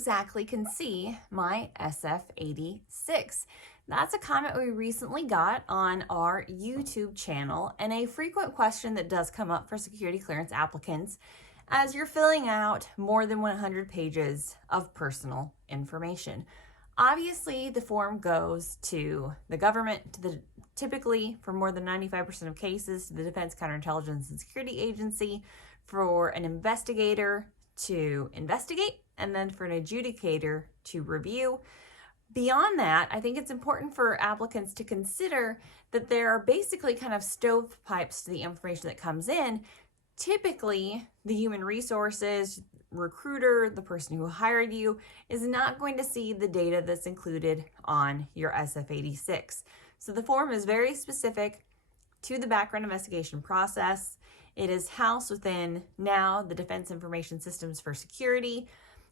exactly can see my SF86? That's a comment we recently got on our YouTube channel, and a frequent question that does come up for security clearance applicants as you're filling out more than 100 pages of personal information. Obviously, the form goes to the government, typically for more than 95% of cases, to the Defense Counterintelligence and Security Agency, for an investigator to investigate, and then for an adjudicator to review. Beyond that, I think it's important for applicants to consider that there are basically kind of stovepipes to the information that comes in. Typically, the human resources recruiter, the person who hired you, is not going to see the data that's included on your SF86. So the form is very specific to the background investigation process. It is housed within now the Defense Information Systems for Security.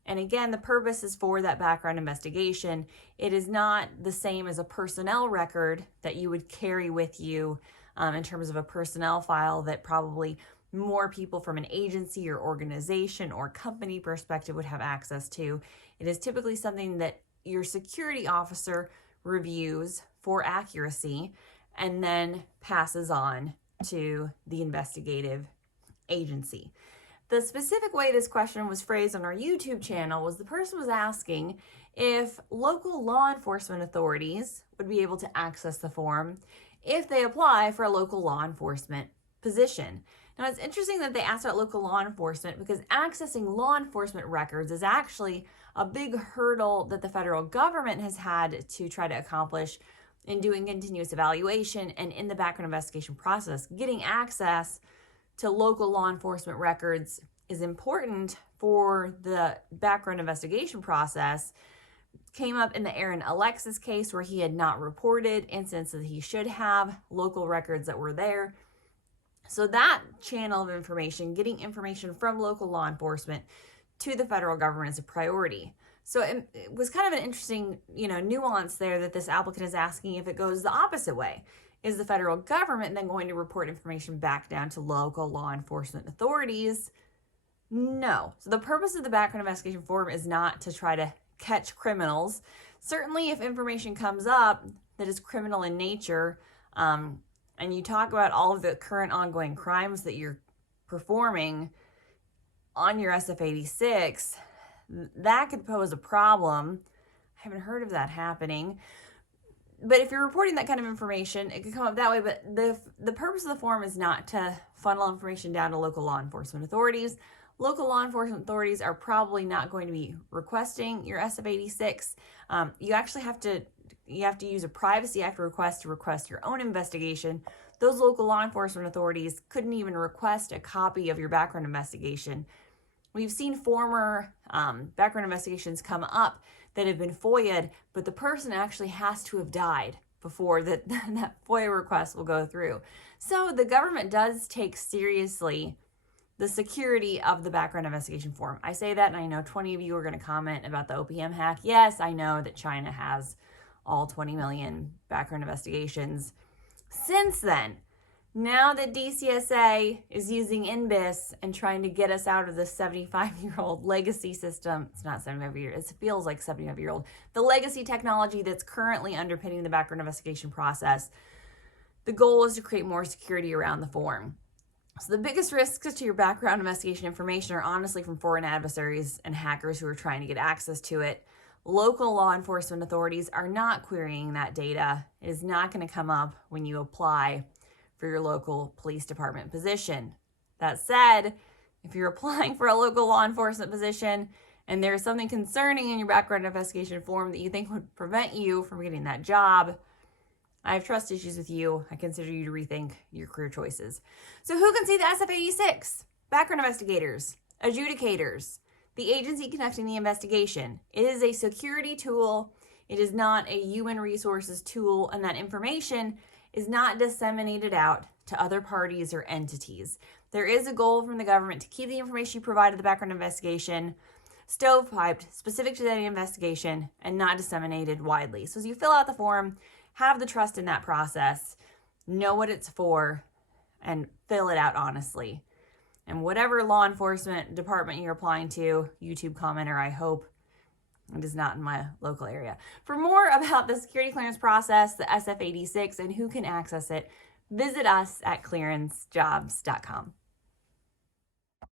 And again, the purpose is for that background investigation. It is not the same as a personnel record that you would carry with you in terms of a personnel file that probably more people from an agency or organization or company perspective would have access to. It is typically something that your security officer reviews for accuracy and then passes on to the investigative agency. The specific way this question was phrased on our YouTube channel was the person was asking if local law enforcement authorities would be able to access the form if they apply for a local law enforcement position. Now, it's interesting that they asked about local law enforcement because accessing law enforcement records is actually a big hurdle that the federal government has had to try to accomplish in doing continuous evaluation and in the background investigation process. Getting access to local law enforcement records is important for the background investigation process. Came up in the Aaron Alexis case where he had not reported incidents that he should have, local records that were there. So that channel of information, getting information from local law enforcement to the federal government is a priority. So it was kind of an interesting, nuance there that this applicant is asking if it goes the opposite way. Is the federal government then going to report information back down to local law enforcement authorities? No. So the purpose of the background investigation form is not to try to catch criminals. Certainly if information comes up that is criminal in nature, and you talk about all of the current ongoing crimes that you're performing on your SF86, that could pose a problem. I haven't heard of that happening. But if you're reporting that kind of information, it could come up that way. But the purpose of the form is not to funnel information down to local law enforcement authorities. Local law enforcement authorities are probably not going to be requesting your SF86. You actually have to use a Privacy Act request to request your own investigation. Those local law enforcement authorities couldn't even request a copy of your background investigation. We've seen former background investigations come up that have been FOIA'd, but the person actually has to have died before that FOIA request will go through. So the government does take seriously the security of the background investigation form. I say that, and I know 20 of you are going to comment about the OPM hack. Yes, I know that China has all 20 million background investigations. Since then, now that DCSA is using NBIS and trying to get us out of the 75-year-old legacy system, it's not 75-year, it feels like 75-year-old, the legacy technology that's currently underpinning the background investigation process, the goal is to create more security around the form. So the biggest risks to your background investigation information are honestly from foreign adversaries and hackers who are trying to get access to it. Local law enforcement authorities are not querying that data. It is not going to come up when you apply for your local police department position. That said, if you're applying for a local law enforcement position and there's something concerning in your background investigation form that you think would prevent you from getting that job, I have trust issues with you. I consider you to rethink your career choices. So who can see the SF86? Background investigators, adjudicators, the agency conducting the investigation. It is a security tool. It is not a human resources tool, and that information is not disseminated out to other parties or entities. There is a goal from the government to keep the information you provide to the background investigation stovepiped, specific to that investigation, and not disseminated widely. So as you fill out the form, have the trust in that process, know what it's for, and fill it out honestly. And whatever law enforcement department you're applying to, YouTube commenter, I hope It is not in my local area. For more about the security clearance process, the SF-86, and who can access it, visit us at clearancejobs.com.